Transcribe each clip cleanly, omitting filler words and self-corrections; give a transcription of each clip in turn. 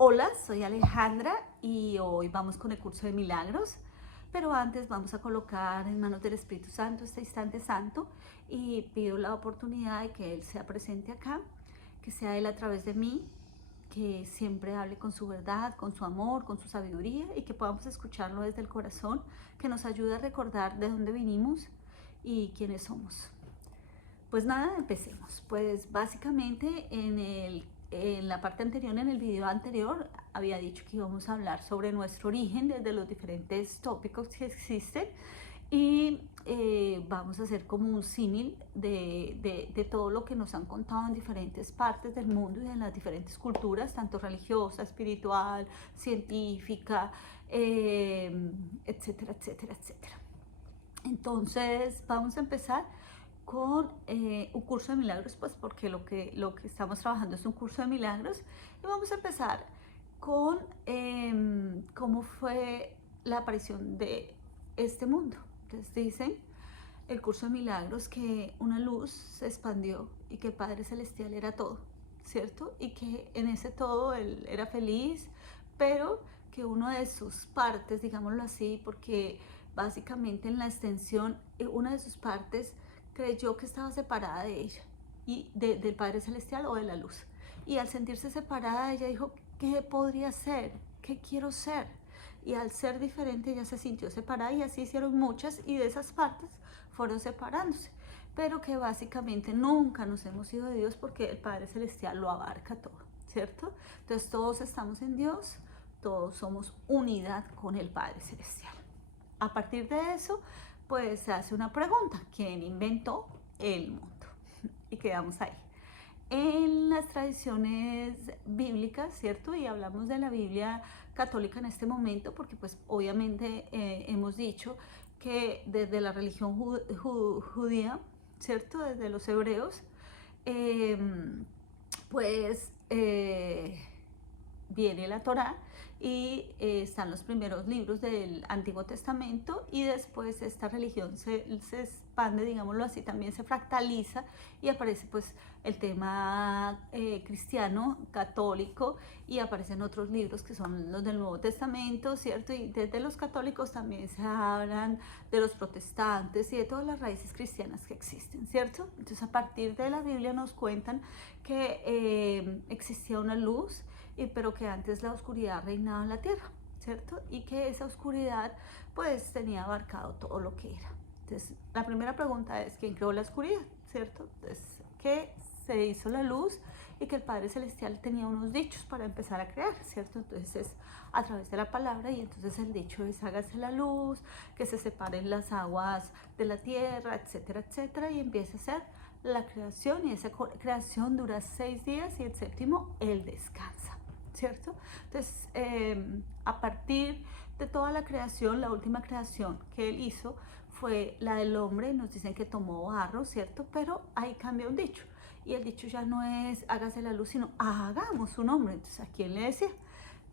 Hola, soy Alejandra y hoy vamos con el curso de milagros, pero antes vamos a colocar en manos del Espíritu Santo este instante santo y pido la oportunidad de que Él sea presente acá, que sea Él a través de mí, que siempre hable con su verdad, con su amor, con su sabiduría y que podamos escucharlo desde el corazón, que nos ayude a recordar de dónde vinimos y quiénes somos. Pues nada, empecemos. Pues básicamente en la parte anterior, en el video anterior, había dicho que íbamos a hablar sobre nuestro origen desde los diferentes tópicos que existen y vamos a hacer como un símil de todo lo que nos han contado en diferentes partes del mundo y en las diferentes culturas, tanto religiosa, espiritual, científica, etcétera, etcétera, etcétera. Entonces vamos a empezar con un curso de milagros, pues porque lo que estamos trabajando es un curso de milagros. Y vamos a empezar con cómo fue la aparición de este mundo. Entonces dicen el curso de milagros que una luz se expandió y que el Padre Celestial era todo, ¿cierto? Y que en ese todo él era feliz, pero que una de sus partes, digámoslo así, porque básicamente en la extensión, una de sus partes creyó que estaba separada de ella y del Padre Celestial o de la luz. Y al sentirse separada, ella dijo, ¿qué podría ser? ¿Qué quiero ser? Y al ser diferente, ella se sintió separada y así hicieron muchas y de esas partes fueron separándose. Pero que básicamente nunca nos hemos ido de Dios porque el Padre Celestial lo abarca todo, ¿cierto? Entonces todos estamos en Dios, todos somos unidad con el Padre Celestial. A partir de eso, pues se hace una pregunta: ¿quién inventó el mundo? Y quedamos ahí. En las tradiciones bíblicas, ¿cierto? Y hablamos de la Biblia católica en este momento, porque pues obviamente hemos dicho que desde la religión judía, ¿cierto? Desde los hebreos, eh, pues viene la Torá y están los primeros libros del Antiguo Testamento y después esta religión se expande, digámoslo así, también se fractaliza y aparece pues el tema cristiano, católico, y aparecen otros libros que son los del Nuevo Testamento, ¿cierto? Y desde los católicos también se hablan de los protestantes y de todas las raíces cristianas que existen, ¿cierto? Entonces a partir de la Biblia nos cuentan que existía una luz, pero que antes la oscuridad reinaba en la tierra, ¿cierto? Y que esa oscuridad pues tenía abarcado todo lo que era. Entonces la primera pregunta es, ¿quién creó la oscuridad? ¿Cierto? Entonces, que se hizo la luz y que el Padre Celestial tenía unos dichos para empezar a crear, ¿cierto? Entonces es a través de la palabra y entonces el dicho es hágase la luz, que se separen las aguas de la tierra, etcétera, etcétera, y empieza a ser la creación y esa creación dura 6 días y el séptimo Él descansa, ¿cierto? Entonces, a partir de toda la creación, la última creación que Él hizo fue la del hombre. Nos dicen que tomó barro, ¿cierto? Pero ahí cambia un dicho. Y el dicho ya no es hágase la luz, sino hagamos un hombre. Entonces, ¿a quién le decía?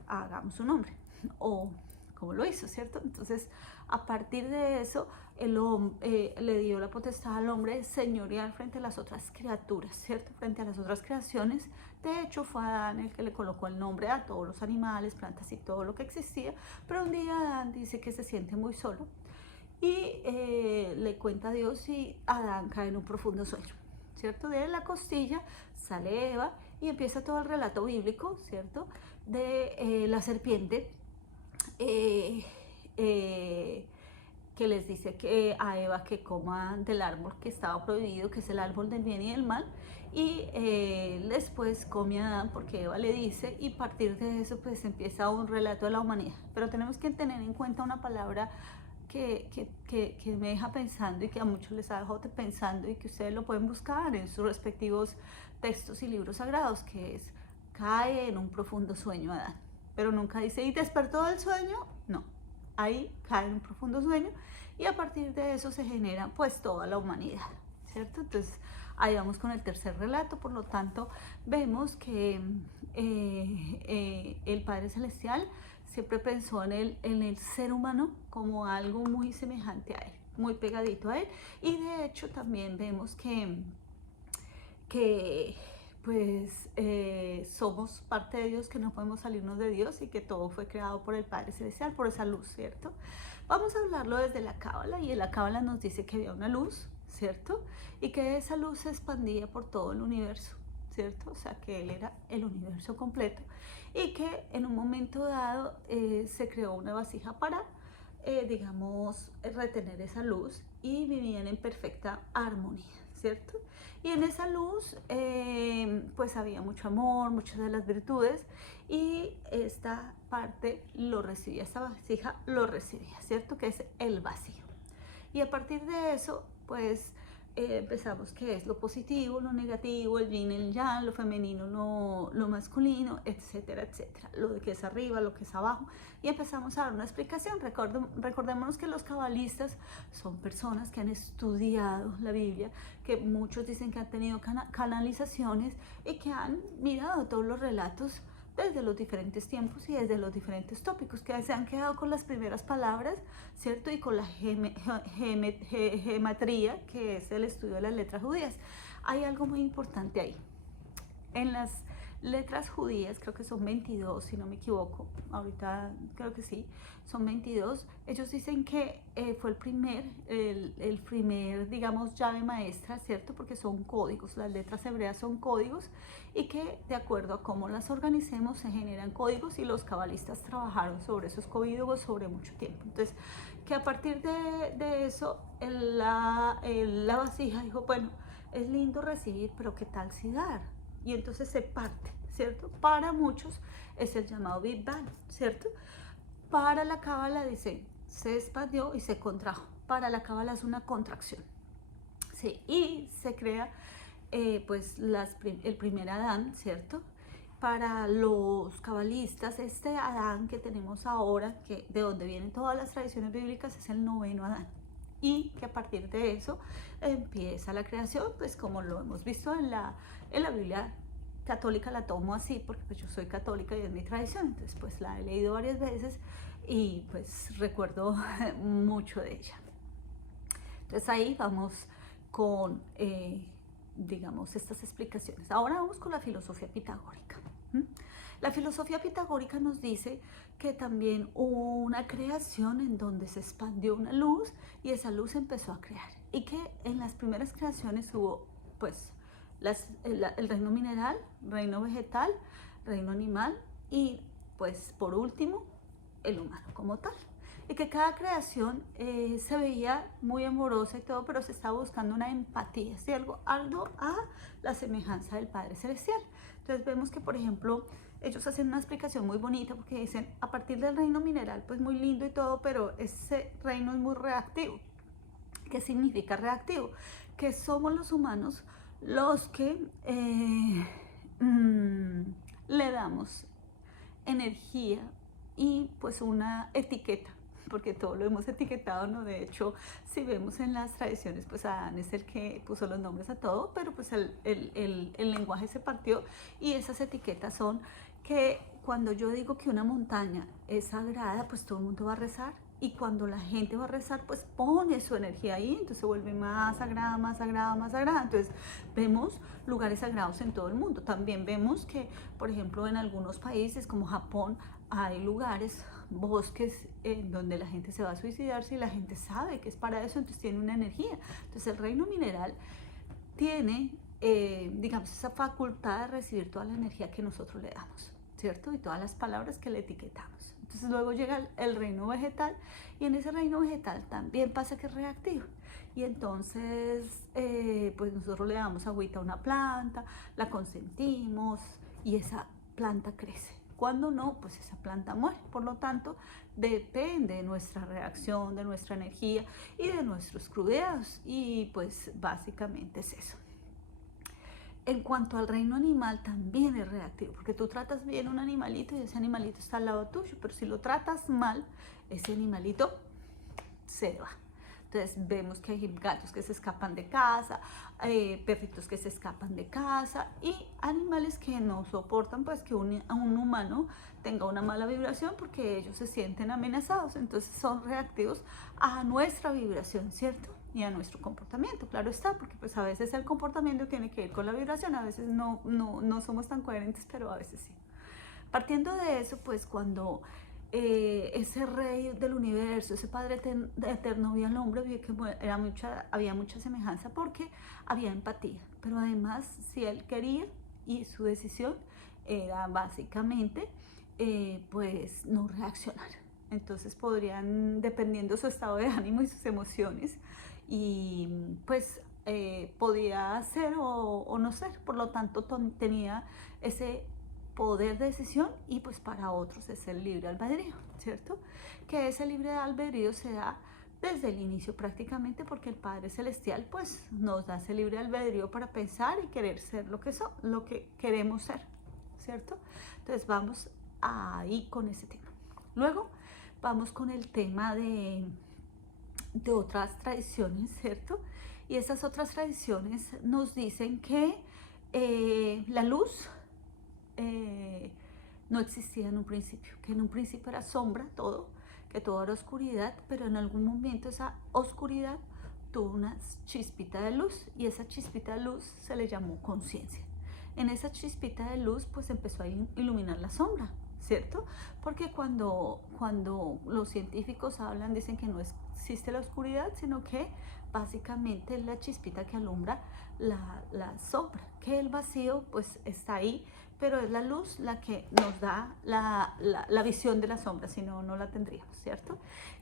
Hagamos un hombre. O como lo hizo, ¿cierto? Entonces, a partir de eso, le dio la potestad al hombre de señorear frente a las otras criaturas, ¿cierto? Frente a las otras creaciones. De hecho, fue Adán el que le colocó el nombre a todos los animales, plantas y todo lo que existía. Pero un día Adán dice que se siente muy solo y le cuenta a Dios y Adán cae en un profundo sueño, ¿cierto? De la costilla sale Eva y empieza todo el relato bíblico, ¿cierto? De la serpiente eh, eh, que les dice que a Eva que coma del árbol que estaba prohibido, que es el árbol del bien y del mal, y después come a Adán porque Eva le dice, y a partir de eso pues empieza un relato de la humanidad. Pero tenemos que tener en cuenta una palabra que me deja pensando y que a muchos les ha dejado pensando y que ustedes lo pueden buscar en sus respectivos textos y libros sagrados, que es cae en un profundo sueño Adán. Pero nunca dice, ¿y despertó del sueño? No, ahí cae en un profundo sueño y a partir de eso se genera pues toda la humanidad, ¿cierto? Entonces ahí vamos con el tercer relato. Por lo tanto vemos que el Padre Celestial siempre pensó en el ser humano como algo muy semejante a él, muy pegadito a él, y de hecho también vemos que pues somos parte de Dios, que no podemos salirnos de Dios y que todo fue creado por el Padre Celestial, por esa luz, ¿cierto? Vamos a hablarlo desde la Cábala, y en la Cábala nos dice que había una luz, ¿cierto? Y que esa luz se expandía por todo el universo, ¿cierto? O sea, que Él era el universo completo, y que en un momento dado se creó una vasija para, digamos, retener esa luz, y vivían en perfecta armonía, ¿cierto? Y en esa luz pues había mucho amor, muchas de las virtudes, y esta parte lo recibía, esta vasija lo recibía, ¿cierto? Que es el vacío. Y a partir de eso, pues empezamos que es lo positivo, lo negativo, el yin, el yang, lo femenino, lo masculino, etcétera, etcétera. Lo que es arriba, lo que es abajo. Y empezamos a dar una explicación. Recordémonos que los cabalistas son personas que han estudiado la Biblia, que muchos dicen que han tenido canalizaciones y que han mirado todos los relatos desde los diferentes tiempos y desde los diferentes tópicos, que se han quedado con las primeras palabras, ¿cierto? Y con la gematría, que es el estudio de las letras judías. Hay algo muy importante ahí. En las letras judías, creo que son 22, si no me equivoco, ahorita creo que sí, son 22, ellos dicen que fue el primer, digamos, llave maestra, ¿cierto? Porque son códigos, las letras hebreas son códigos, y que de acuerdo a cómo las organicemos se generan códigos, y los cabalistas trabajaron sobre esos códigos sobre mucho tiempo. Entonces, que a partir de eso, la vasija dijo, bueno, es lindo recibir, pero ¿qué tal si dar? Y entonces se parte, ¿cierto? Para muchos es el llamado Big Bang, ¿cierto? Para la Cábala dice, se expandió y se contrajo. Para la Cábala es una contracción, ¿sí? Y se crea, pues, el primer Adán, ¿cierto? Para los cabalistas, este Adán que tenemos ahora, que de donde vienen todas las tradiciones bíblicas, es el noveno Adán. Y que a partir de eso empieza la creación, pues como lo hemos visto en la Biblia católica, la tomo así porque pues yo soy católica y es mi tradición, entonces pues la he leído varias veces y pues recuerdo mucho de ella. Entonces ahí vamos con, digamos, estas explicaciones. Ahora vamos con la filosofía pitagórica. La filosofía pitagórica nos dice que también hubo una creación en donde se expandió una luz y esa luz empezó a crear, y que en las primeras creaciones hubo pues el reino mineral, reino vegetal, reino animal y pues por último el humano como tal, y que cada creación se veía muy amorosa y todo, pero se estaba buscando una empatía, ¿sí? algo a la semejanza del Padre Celestial. Entonces vemos que, por ejemplo, ellos hacen una explicación muy bonita porque dicen, a partir del reino mineral, pues muy lindo y todo, pero ese reino es muy reactivo. ¿Qué significa reactivo? Que somos los humanos los que le damos energía y pues una etiqueta, porque todo lo hemos etiquetado, ¿no? De hecho, si vemos en las tradiciones, pues Adán es el que puso los nombres a todo, pero pues el lenguaje se partió, y esas etiquetas son que cuando yo digo que una montaña es sagrada, pues todo el mundo va a rezar, y cuando la gente va a rezar, pues pone su energía ahí, entonces se vuelve más sagrada, más sagrada, más sagrada. Entonces vemos lugares sagrados en todo el mundo. También vemos que, por ejemplo, en algunos países como Japón, hay lugares, bosques, donde la gente se va a suicidarse y la gente sabe que es para eso, entonces tiene una energía. Entonces el reino mineral tiene, digamos, esa facultad de recibir toda la energía que nosotros le damos, ¿cierto? Y todas las palabras que le etiquetamos. Entonces luego llega el reino vegetal, y en ese reino vegetal también pasa que es reactivo. Y entonces, pues nosotros le damos agüita a una planta, la consentimos y esa planta crece. Cuando no, pues esa planta muere. Por lo tanto, depende de nuestra reacción, de nuestra energía y de nuestros crudeados. Y pues básicamente es eso. En cuanto al reino animal, también es reactivo, porque tú tratas bien un animalito y ese animalito está al lado tuyo, pero si lo tratas mal, ese animalito se va. Entonces vemos que hay gatos que se escapan de casa, perritos que se escapan de casa, y animales que no soportan pues que un humano tenga una mala vibración, porque ellos se sienten amenazados, entonces son reactivos a nuestra vibración, ¿cierto? y a nuestro comportamiento, claro está, porque pues a veces el comportamiento tiene que ir con la vibración, a veces no somos tan coherentes, pero a veces sí. Partiendo de eso, pues cuando ese rey del universo, ese padre eterno vio al hombre, vio que había mucha semejanza porque había empatía, pero además si él quería y su decisión era básicamente pues no reaccionar. Entonces podrían, dependiendo su estado de ánimo y sus emociones, y pues podía ser o no ser, por lo tanto tenía ese poder de decisión y pues para otros es el libre albedrío, ¿cierto? Que ese libre albedrío se da desde el inicio prácticamente porque el Padre Celestial pues nos da ese libre albedrío para pensar y querer ser lo que queremos ser, ¿cierto? Entonces vamos ahí con ese tema. Luego vamos con el tema de otras tradiciones, ¿cierto? Y esas otras tradiciones nos dicen que la luz no existía en un principio, que en un principio era sombra todo, que todo era oscuridad, pero en algún momento esa oscuridad tuvo una chispita de luz y esa chispita de luz se le llamó conciencia. En esa chispita de luz pues empezó a iluminar la sombra, ¿cierto? Porque cuando los científicos hablan, dicen que no existe la oscuridad, sino que básicamente es la chispita que alumbra la sombra, que el vacío pues está ahí, pero es la luz la que nos da la visión de la sombra, si no, no la tendríamos, ¿cierto?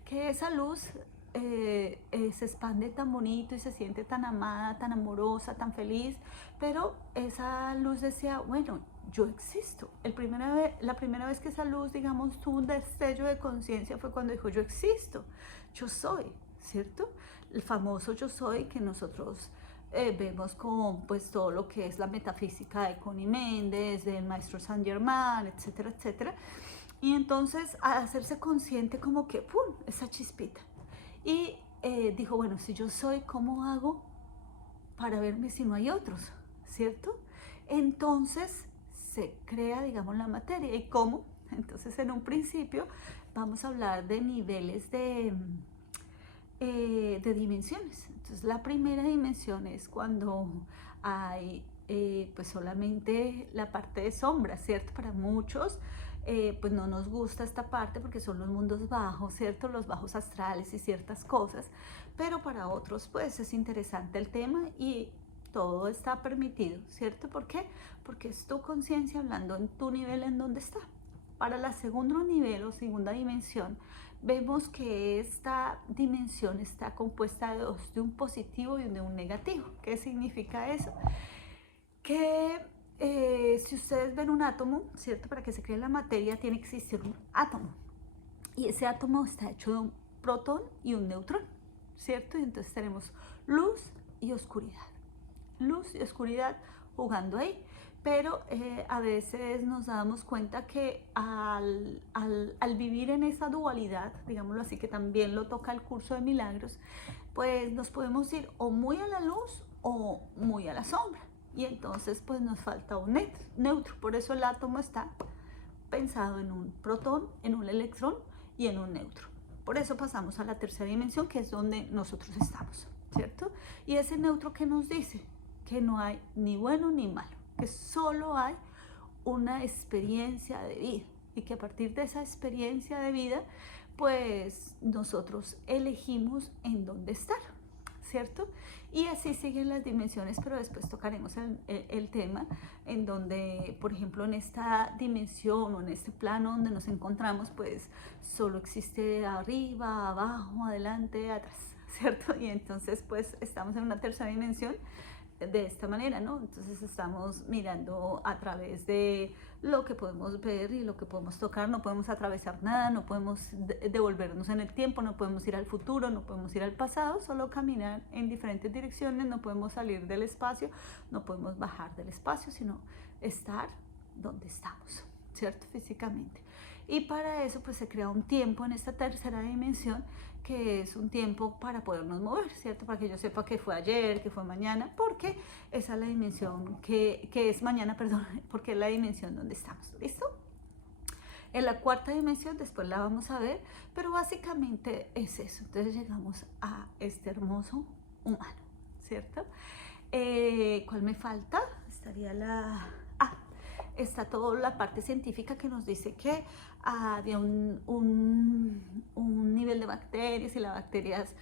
Que esa luz se expande tan bonito y se siente tan amada, tan amorosa, tan feliz, pero esa luz decía, bueno, yo existo. La primera vez que esa luz, digamos, tuvo un destello de conciencia fue cuando dijo, yo existo, yo soy, ¿cierto? El famoso yo soy que nosotros vemos con pues todo lo que es la metafísica de Connie Méndez, del maestro Saint Germain, etcétera, etcétera. Y entonces a hacerse consciente como que, ¡pum!, esa chispita. Y dijo, bueno, si yo soy, ¿cómo hago para verme si no hay otros? ¿Cierto? Entonces se crea, digamos, la materia. ¿Y cómo? Entonces en un principio vamos a hablar de niveles de dimensiones. Entonces la primera dimensión es cuando hay pues solamente la parte de sombra, ¿cierto? Para muchos pues no nos gusta esta parte porque son los mundos bajos, ¿cierto? Los bajos astrales y ciertas cosas, pero para otros pues es interesante el tema y todo está permitido, ¿cierto? ¿Por qué? Porque es tu conciencia hablando en tu nivel en donde está. Para el segundo nivel o segunda dimensión, vemos que esta dimensión está compuesta de dos, de un positivo y de un negativo. ¿Qué significa eso? Que si ustedes ven un átomo, ¿cierto? Para que se cree la materia tiene que existir un átomo. Y ese átomo está hecho de un protón y un neutrón, ¿cierto? Y entonces tenemos luz y oscuridad. Luz y oscuridad jugando ahí. Pero a veces nos damos cuenta que al vivir en esa dualidad, digámoslo así, que también lo toca el curso de milagros, pues nos podemos ir o muy a la luz o muy a la sombra. Y entonces pues nos falta un neutro. Por eso el átomo está pensado en un protón, en un electrón y en un neutro. Por eso pasamos a la tercera dimensión, que es donde nosotros estamos, ¿cierto? Y ese neutro que nos dice que no hay ni bueno ni malo, que solo hay una experiencia de vida y que a partir de esa experiencia de vida pues nosotros elegimos en dónde estar, ¿cierto? Y así siguen las dimensiones, pero después tocaremos el tema en donde, por ejemplo, en esta dimensión o en este plano donde nos encontramos, pues solo existe arriba, abajo, adelante, atrás, ¿cierto? Y entonces pues estamos en una tercera dimensión de esta manera, ¿no? Entonces estamos mirando a través de lo que podemos ver y lo que podemos tocar, no podemos atravesar nada, no podemos devolvernos en el tiempo, no podemos ir al futuro, no podemos ir al pasado, solo caminar en diferentes direcciones, no podemos salir del espacio, no podemos bajar del espacio, sino estar donde estamos, ¿cierto? Físicamente. Y para eso pues se crea un tiempo en esta tercera dimensión que es un tiempo para podernos mover, ¿cierto? Para que yo sepa que fue ayer, que fue mañana, porque esa es la dimensión que es mañana, perdón, porque es la dimensión donde estamos, ¿listo? En la cuarta dimensión después la vamos a ver, pero básicamente es eso. Entonces llegamos a este hermoso humano, ¿cierto? ¿Cuál me falta? Estaría está toda la parte científica que nos dice que había un nivel de bacterias y las bacterias,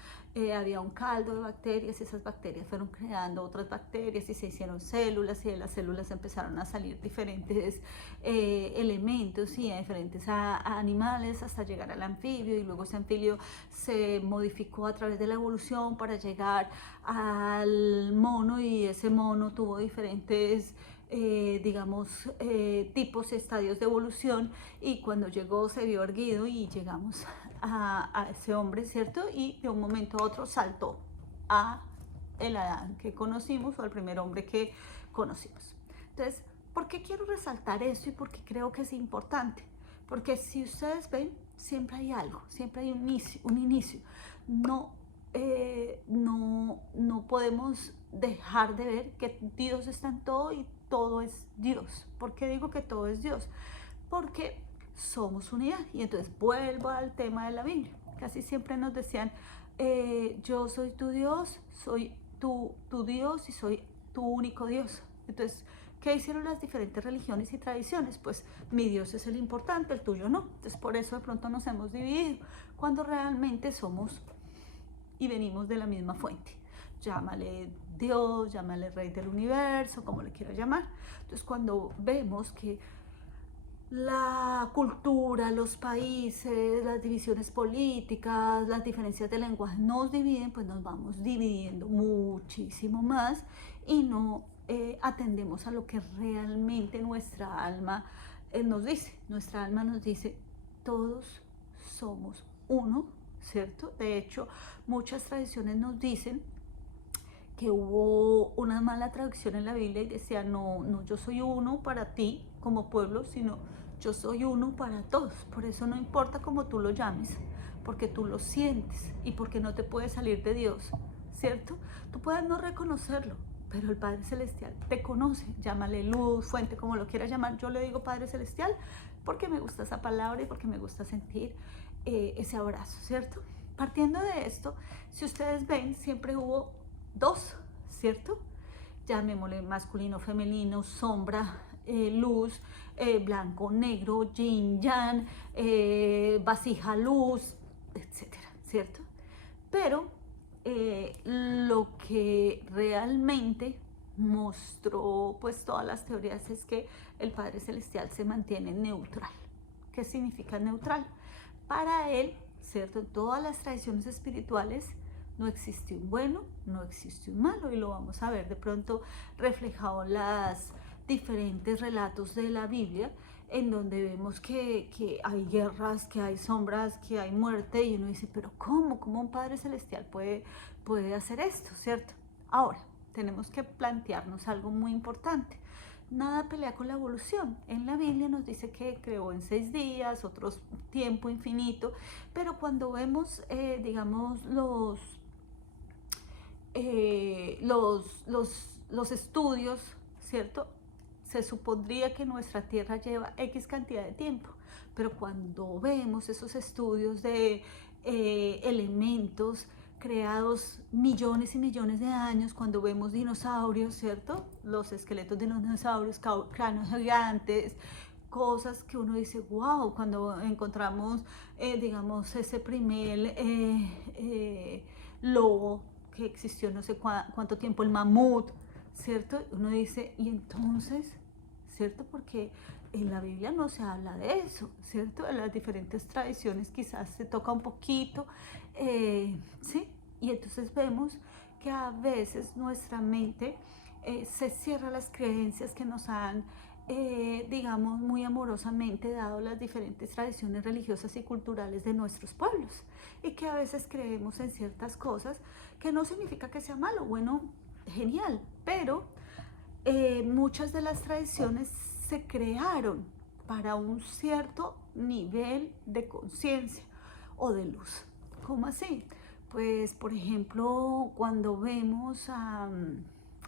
había un caldo de bacterias y esas bacterias fueron creando otras bacterias y se hicieron células y de las células empezaron a salir diferentes elementos y diferentes animales hasta llegar al anfibio y luego ese anfibio se modificó a través de la evolución para llegar al mono y ese mono tuvo diferentes tipos, estadios de evolución y cuando llegó se vio erguido y llegamos a ese hombre, ¿cierto? Y de un momento a otro saltó a el Adán que conocimos o al primer hombre que conocimos. Entonces, ¿por qué quiero resaltar esto y por qué creo que es importante? Porque si ustedes ven, siempre hay algo, siempre hay un inicio. No podemos dejar de ver que Dios está en todo y todo es Dios. ¿Por qué digo que todo es Dios? Porque somos unidad. Y entonces vuelvo al tema de la Biblia. Casi siempre nos decían, yo soy tu Dios, soy tu Dios y soy tu único Dios. Entonces, ¿qué hicieron las diferentes religiones y tradiciones? Pues mi Dios es el importante, el tuyo no. Entonces por eso de pronto nos hemos dividido, cuando realmente somos y venimos de la misma fuente. Llámale Dios, llámale Rey del Universo, como le quiera llamar. Entonces cuando vemos que la cultura, los países, las divisiones políticas, las diferencias de lenguaje nos dividen, pues nos vamos dividiendo muchísimo más y no atendemos a lo que realmente nuestra alma nos dice. Nuestra alma nos dice, todos somos uno, ¿cierto? De hecho, muchas tradiciones nos dicen que hubo una mala traducción en la Biblia y decía, no yo soy uno para ti como pueblo, sino yo soy uno para todos. Por eso no importa cómo tú lo llames, porque tú lo sientes y porque no te puedes salir de Dios, ¿cierto? Tú puedes no reconocerlo, pero el Padre Celestial te conoce. Llámale luz, fuente, como lo quieras llamar. Yo le digo Padre Celestial porque me gusta esa palabra y porque me gusta sentir ese abrazo, ¿cierto? Partiendo de esto, si ustedes ven, siempre hubo dos, ¿cierto? Llamémosle masculino, femenino, sombra, luz, blanco, negro, yin, yang, vasija, luz, etcétera, ¿cierto? Pero lo que realmente mostró pues todas las teorías es que el Padre Celestial se mantiene neutral. ¿Qué significa neutral? Para él, ¿cierto? En todas las tradiciones espirituales no existe un bueno, no existe un malo, y lo vamos a ver de pronto reflejado en los diferentes relatos de la Biblia, en donde vemos que hay guerras, que hay sombras, que hay muerte, y uno dice, pero ¿cómo un Padre Celestial puede hacer esto, ¿cierto? Ahora, tenemos que plantearnos algo muy importante. Nada pelea con la evolución. En la Biblia nos dice que creó en 6 días, otros tiempo infinito, pero cuando vemos, digamos, los estudios, ¿cierto? Se supondría que nuestra Tierra lleva X cantidad de tiempo, pero cuando vemos esos estudios de elementos creados millones y millones de años, cuando vemos dinosaurios, ¿cierto? Los esqueletos de los dinosaurios, cráneos gigantes, cosas que uno dice, wow, cuando encontramos, digamos, ese primer lobo que existió no sé cuánto tiempo, el mamut, ¿cierto? Uno dice, y entonces, ¿cierto? Porque en la Biblia no se habla de eso, ¿cierto? En las diferentes tradiciones quizás se toca un poquito, ¿sí? Y entonces vemos que a veces nuestra mente se cierra a las creencias que nos han, digamos, muy amorosamente dado las diferentes tradiciones religiosas y culturales de nuestros pueblos, y que a veces creemos en ciertas cosas que no significa que sea malo, bueno, genial, pero muchas de las tradiciones se crearon para un cierto nivel de conciencia o de luz. ¿Cómo así? Pues, por ejemplo, cuando vemos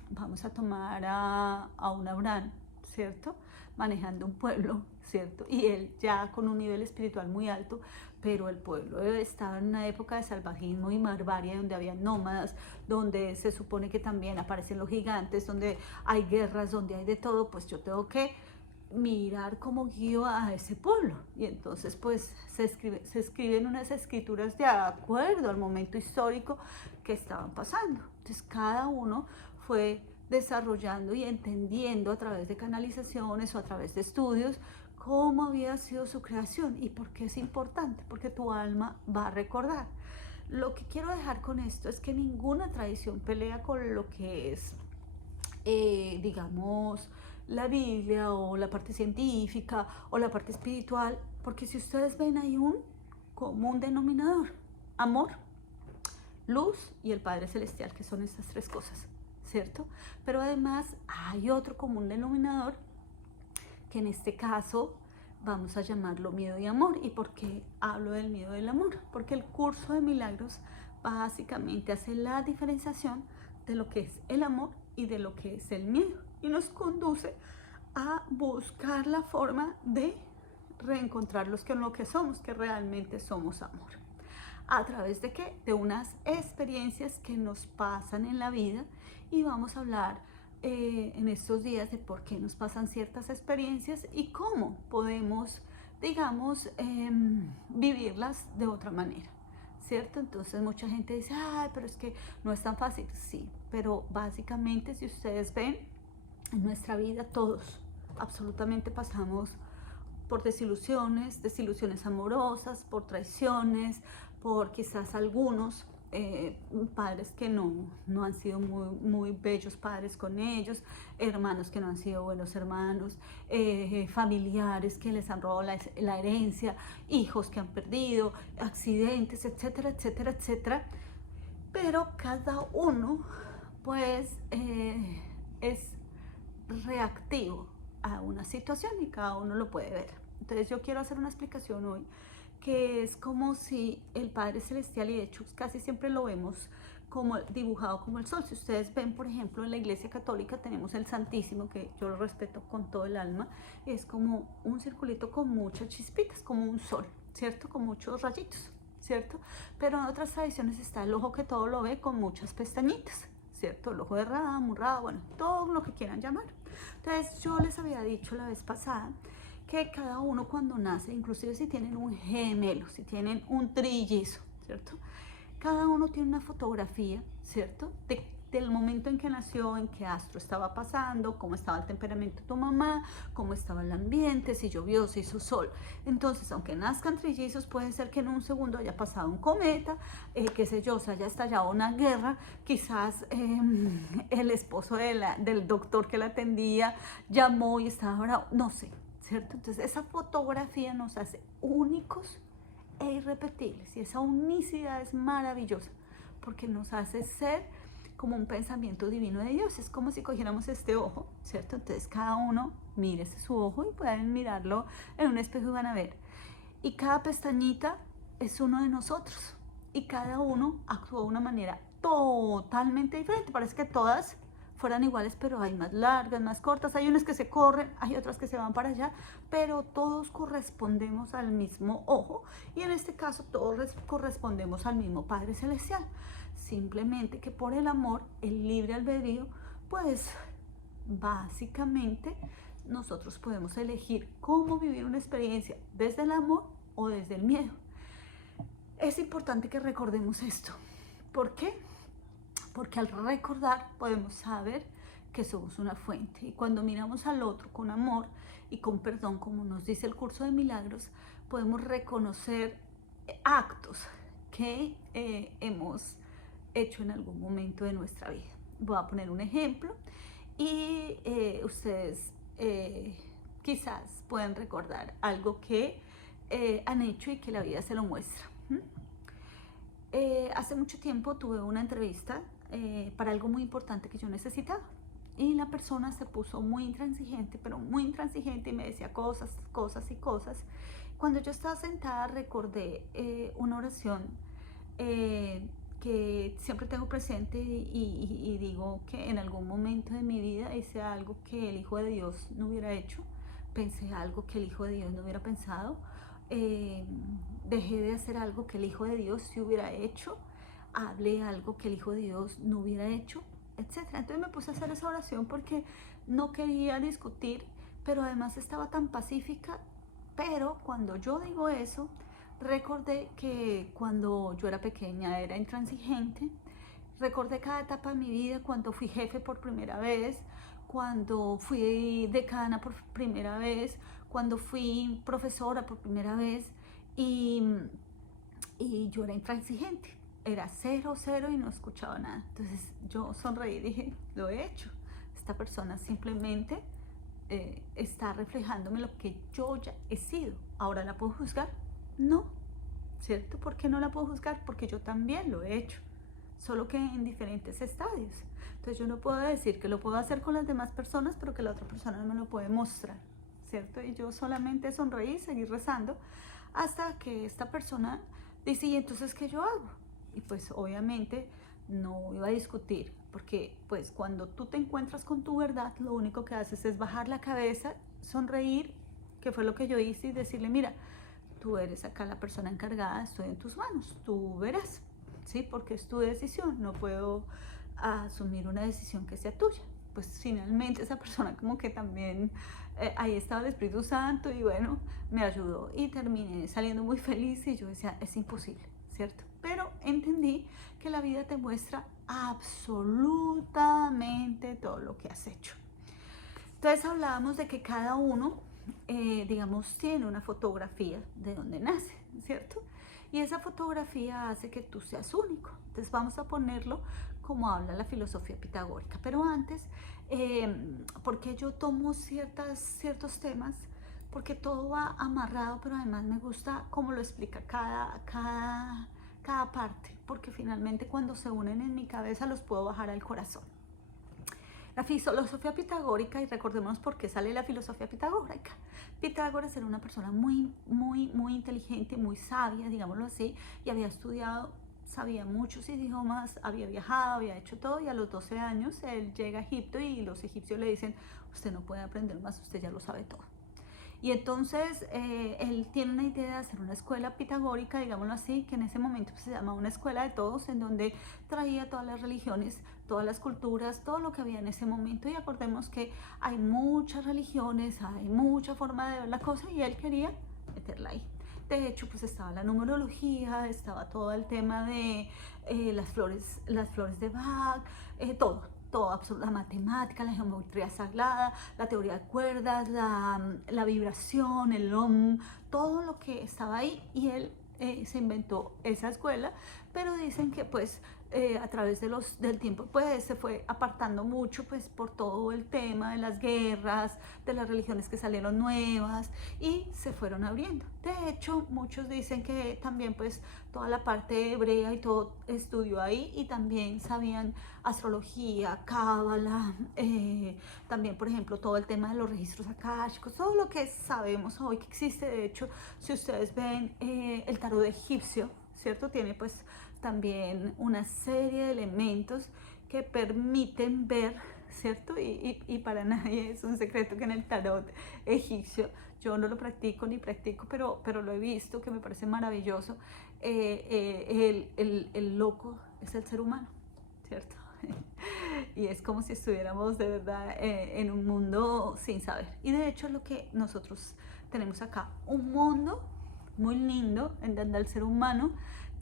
vamos a tomar a un Abraham, ¿cierto? Manejando un pueblo, ¿cierto? Y él ya con un nivel espiritual muy alto, pero el pueblo estaba en una época de salvajismo y barbarie, donde había nómadas, donde se supone que también aparecen los gigantes, donde hay guerras, donde hay de todo. Pues yo tengo que mirar cómo guío a ese pueblo. Y entonces pues se escriben unas escrituras de acuerdo al momento histórico que estaban pasando. Entonces cada uno fue desarrollando y entendiendo a través de canalizaciones o a través de estudios cómo había sido su creación y por qué es importante, porque tu alma va a recordar. Lo que quiero dejar con esto es que ninguna tradición pelea con lo que es, digamos, la Biblia o la parte científica o la parte espiritual, porque si ustedes ven hay un común denominador: amor, luz y el Padre Celestial, que son estas tres cosas, ¿cierto? Pero además hay otro común denominador, que en este caso vamos a llamarlo miedo y amor. ¿Y por qué hablo del miedo y del amor? Porque el curso de milagros básicamente hace la diferenciación de lo que es el amor y de lo que es el miedo, y nos conduce a buscar la forma de reencontrarlos con lo que somos, que realmente somos amor. ¿A través de qué? De unas experiencias que nos pasan en la vida, y vamos a hablar en estos días de por qué nos pasan ciertas experiencias y cómo podemos, digamos, vivirlas de otra manera, ¿cierto? Entonces mucha gente dice, ay, pero es que no es tan fácil. Sí, pero básicamente, si ustedes ven, en nuestra vida todos absolutamente pasamos por desilusiones amorosas, por traiciones, por quizás algunos padres que no han sido muy bellos padres con ellos, hermanos que no han sido buenos hermanos, familiares que les han robado la herencia, hijos que han perdido, accidentes, etcétera, etcétera, etcétera. Pero cada uno pues es reactivo a una situación y cada uno lo puede ver. Entonces yo quiero hacer una explicación hoy, que es como si el Padre Celestial, y de hecho casi siempre lo vemos como dibujado como el sol. Si ustedes ven, por ejemplo, en la Iglesia Católica tenemos el Santísimo, que yo lo respeto con todo el alma, es como un circulito con muchas chispitas, como un sol, ¿cierto? Con muchos rayitos, ¿cierto? Pero en otras tradiciones está el ojo que todo lo ve con muchas pestañitas, ¿cierto? El ojo de Ra, Murra, bueno, todo lo que quieran llamar. Entonces yo les había dicho la vez pasada que cada uno cuando nace, inclusive si tienen un gemelo, si tienen un trillizo, ¿cierto? Cada uno tiene una fotografía, ¿cierto? Del momento en que nació, en qué astro estaba pasando, cómo estaba el temperamento de tu mamá, cómo estaba el ambiente, si llovió, si hizo sol. Entonces, aunque nazcan trillizos, puede ser que en un segundo haya pasado un cometa, qué sé yo, se haya estallado una guerra, quizás el esposo del doctor que la atendía llamó y estaba bravo, no sé, ¿cierto? Entonces, esa fotografía nos hace únicos e irrepetibles, y esa unicidad es maravillosa porque nos hace ser como un pensamiento divino de Dios. Es como si cogiéramos este ojo, ¿cierto? Entonces cada uno mírese su ojo y pueden mirarlo en un espejo y van a ver. Y cada pestañita es uno de nosotros y cada uno actúa de una manera totalmente diferente. Parece que todas fueran iguales, pero hay más largas, más cortas, hay unas que se corren, hay otras que se van para allá, pero todos correspondemos al mismo ojo, y en este caso todos correspondemos al mismo Padre Celestial. Simplemente que por el amor, el libre albedrío, pues básicamente nosotros podemos elegir cómo vivir una experiencia, desde el amor o desde el miedo. Es importante que recordemos esto. ¿Por qué? Porque al recordar podemos saber que somos una fuente, y cuando miramos al otro con amor y con perdón, como nos dice el curso de milagros, podemos reconocer actos que hemos hecho en algún momento de nuestra vida. Voy a poner un ejemplo y ustedes quizás puedan recordar algo que han hecho y que la vida se lo muestra. Hace mucho tiempo tuve una entrevista para algo muy importante que yo necesitaba, y la persona se puso muy intransigente, pero muy intransigente, y me decía cosas y cosas. Cuando yo estaba sentada recordé una oración que siempre tengo presente, y digo que en algún momento de mi vida hice algo que el Hijo de Dios no hubiera hecho, pensé algo que el Hijo de Dios no hubiera pensado, eh, dejé de hacer algo que el Hijo de Dios sí hubiera hecho, hablé algo que el Hijo de Dios no hubiera hecho, etcétera. Entonces me puse a hacer esa oración porque no quería discutir, pero además estaba tan pacífica. Pero cuando yo digo eso, recordé que cuando yo era pequeña era intransigente, recordé cada etapa de mi vida, cuando fui jefe por primera vez, cuando fui decana por primera vez, cuando fui profesora por primera vez, y, y yo era intransigente, era cero, cero y no escuchaba nada. Entonces yo sonreí y dije, lo he hecho. Esta persona simplemente está reflejándome lo que yo ya he sido. ¿Ahora la puedo juzgar? No, ¿cierto? ¿Por qué no la puedo juzgar? Porque yo también lo he hecho, solo que en diferentes estadios. Entonces yo no puedo decir que lo puedo hacer con las demás personas, pero que la otra persona no me lo puede mostrar, ¿cierto? Y yo solamente sonreí y seguí rezando hasta que esta persona dice, ¿y entonces qué yo hago? Y pues obviamente no iba a discutir, porque pues cuando tú te encuentras con tu verdad, lo único que haces es bajar la cabeza, sonreír, que fue lo que yo hice, y decirle, mira, tú eres acá la persona encargada, estoy en tus manos, tú verás, ¿sí? Porque es tu decisión, no puedo asumir una decisión que sea tuya. Pues finalmente esa persona como que también, ahí estaba el Espíritu Santo y bueno, me ayudó y terminé saliendo muy feliz y yo decía, es imposible, ¿cierto? Pero entendí que la vida te muestra absolutamente todo lo que has hecho. Entonces hablábamos de que cada uno, digamos, tiene una fotografía de donde nace, ¿cierto? Y esa fotografía hace que tú seas único. Entonces vamos a ponerlo como habla la filosofía pitagórica. Pero antes, ¿por qué yo tomo ciertos temas? Porque todo va amarrado, pero además me gusta cómo lo explica cada parte, porque finalmente cuando se unen en mi cabeza los puedo bajar al corazón. La filosofía pitagórica, y recordemos por qué sale la filosofía pitagórica. Pitágoras era una persona muy inteligente, muy sabia, digámoslo así, y había estudiado, sabía muchos idiomas, había viajado, había hecho todo, y a los 12 años él llega a Egipto y los egipcios le dicen, usted no puede aprender más, usted ya lo sabe todo. Y entonces él tiene una idea de hacer una escuela pitagórica, digámoslo así, que en ese momento se llama una escuela de todos, en donde traía todas las religiones, todas las culturas, todo lo que había en ese momento. Y acordemos que hay muchas religiones, hay mucha forma de ver la cosa y él quería meterla ahí. De hecho, pues estaba la numerología, estaba todo el tema de las flores de Bach, todo, absoluta, la matemática, la geometría sagrada, la teoría de cuerdas, la vibración, el OM, todo lo que estaba ahí, y él se inventó esa escuela, pero dicen que pues a través del tiempo pues se fue apartando mucho pues por todo el tema de las guerras, de las religiones que salieron nuevas y se fueron abriendo. De hecho, muchos dicen que también pues toda la parte hebrea y todo estudió ahí, y también sabían astrología, cábala, también por ejemplo todo el tema de los registros akáshicos, todo lo que sabemos hoy que existe. De hecho, si ustedes ven el tarot egipcio, ¿cierto? Tiene pues también una serie de elementos que permiten ver, ¿cierto? Y para nadie es un secreto que en el tarot egipcio, yo no lo practico ni practico, pero lo he visto, que me parece maravilloso. El loco es el ser humano, ¿cierto? Y es como si estuviéramos de verdad en un mundo sin saber. Y de hecho es lo que nosotros tenemos acá, un mundo muy lindo en donde el ser humano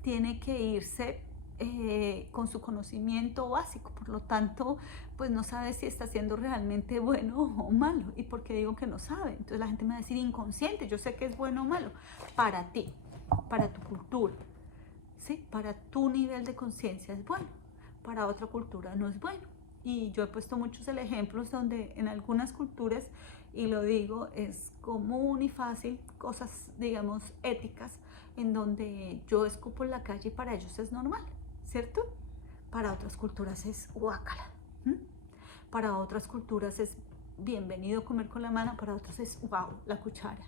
tiene que irse con su conocimiento básico, por lo tanto pues no sabe si está siendo realmente bueno o malo. ¿Y por qué digo que no sabe? Entonces la gente me va a decir inconsciente, yo sé que es bueno o malo para ti, para tu cultura, ¿sí? Para tu nivel de conciencia es bueno, para otra cultura no es bueno. Y yo he puesto muchos ejemplos donde en algunas culturas, y lo digo, es común y fácil, cosas digamos éticas, en donde yo escupo en la calle y para ellos es normal, ¿cierto? Para otras culturas es guácala. Para otras culturas es bienvenido comer con la mano, para otros es wow, la cuchara.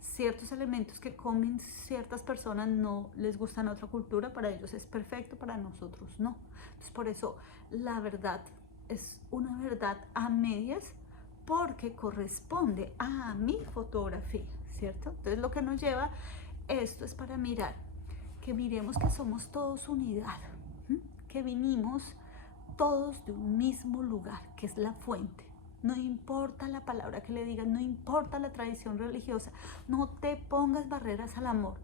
Ciertos elementos que comen ciertas personas no les gustan a otra cultura, para ellos es perfecto, para nosotros no. Entonces por eso la verdad es una verdad a medias, porque corresponde a mi fotografía, ¿cierto? Entonces lo que nos lleva esto es para mirar, que miremos que somos todos unidad, que vinimos todos de un mismo lugar, que es la fuente. No importa la palabra que le digas, no importa la tradición religiosa, no te pongas barreras al amor.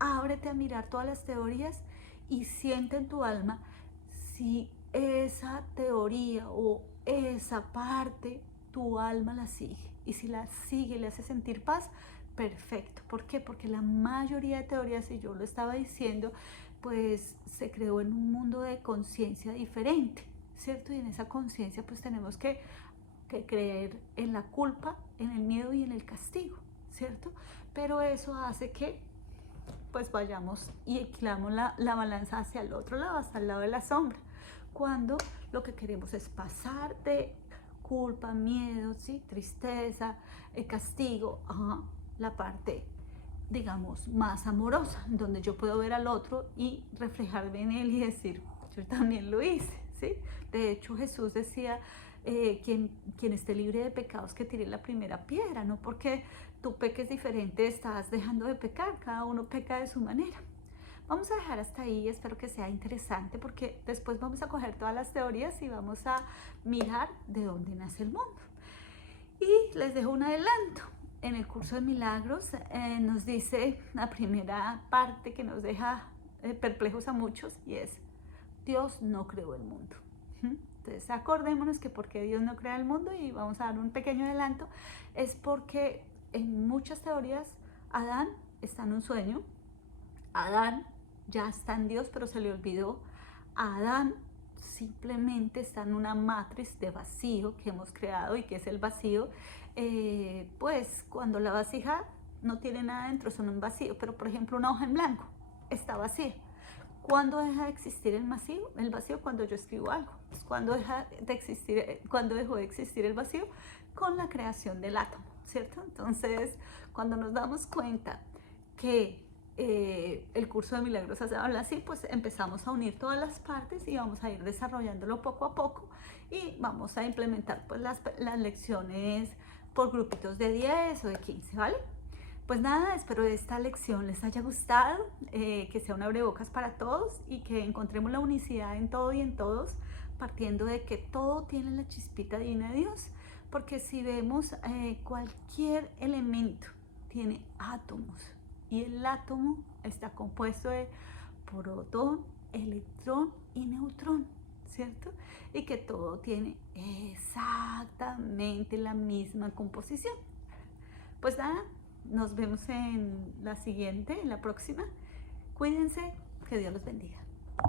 Ábrete a mirar todas las teorías y siente en tu alma si esa teoría o esa parte tu alma la sigue. Y si la sigue y le hace sentir paz, perfecto. ¿Por qué? Porque la mayoría de teorías, y yo lo estaba diciendo, pues se creó en un mundo de conciencia diferente, ¿cierto? Y en esa conciencia pues tenemos que creer en la culpa, en el miedo y en el castigo, ¿cierto? Pero eso hace que pues vayamos y equilibramos la balanza hacia el otro lado, hasta el lado de la sombra, cuando lo que queremos es pasar de culpa, miedo, ¿sí? Tristeza, castigo, a la parte, digamos, más amorosa, donde yo puedo ver al otro y reflejarme en él y decir, yo también lo hice, ¿sí? De hecho, Jesús decía, quien esté libre de pecados que tire la primera piedra, no porque tú peques diferente estás dejando de pecar, cada uno peca de su manera. Vamos a dejar hasta ahí, espero que sea interesante porque después vamos a coger todas las teorías y vamos a mirar de dónde nace el mundo. Y les dejo un adelanto. En el curso de milagros nos dice la primera parte que nos deja perplejos a muchos y es, Dios no creó el mundo. Entonces acordémonos que porque Dios no crea el mundo, y vamos a dar un pequeño adelanto, es porque en muchas teorías Adán está en un sueño, Adán ya está en Dios pero se le olvidó, Adán simplemente está en una matriz de vacío que hemos creado y que es el vacío, pues cuando la vasija no tiene nada dentro, son un vacío, pero por ejemplo una hoja en blanco está vacía. ¿Cuándo deja de existir el vacío? El vacío cuando yo escribo algo. ¿Cuándo dejó de existir el vacío? Con la creación del átomo, ¿cierto? Entonces, cuando nos damos cuenta que el curso de milagros habla así, pues empezamos a unir todas las partes y vamos a ir desarrollándolo poco a poco y vamos a implementar pues las lecciones por grupitos de 10 o de 15, ¿vale? Pues nada, espero esta lección les haya gustado, que sea un abrebocas para todos y que encontremos la unicidad en todo y en todos, partiendo de que todo tiene la chispita divina de Dios, porque si vemos cualquier elemento tiene átomos y el átomo está compuesto de protón, electrón y neutrón, ¿cierto? Y que todo tiene exactamente la misma composición. Pues nada, nos vemos en la siguiente, en la próxima. Cuídense, que Dios los bendiga.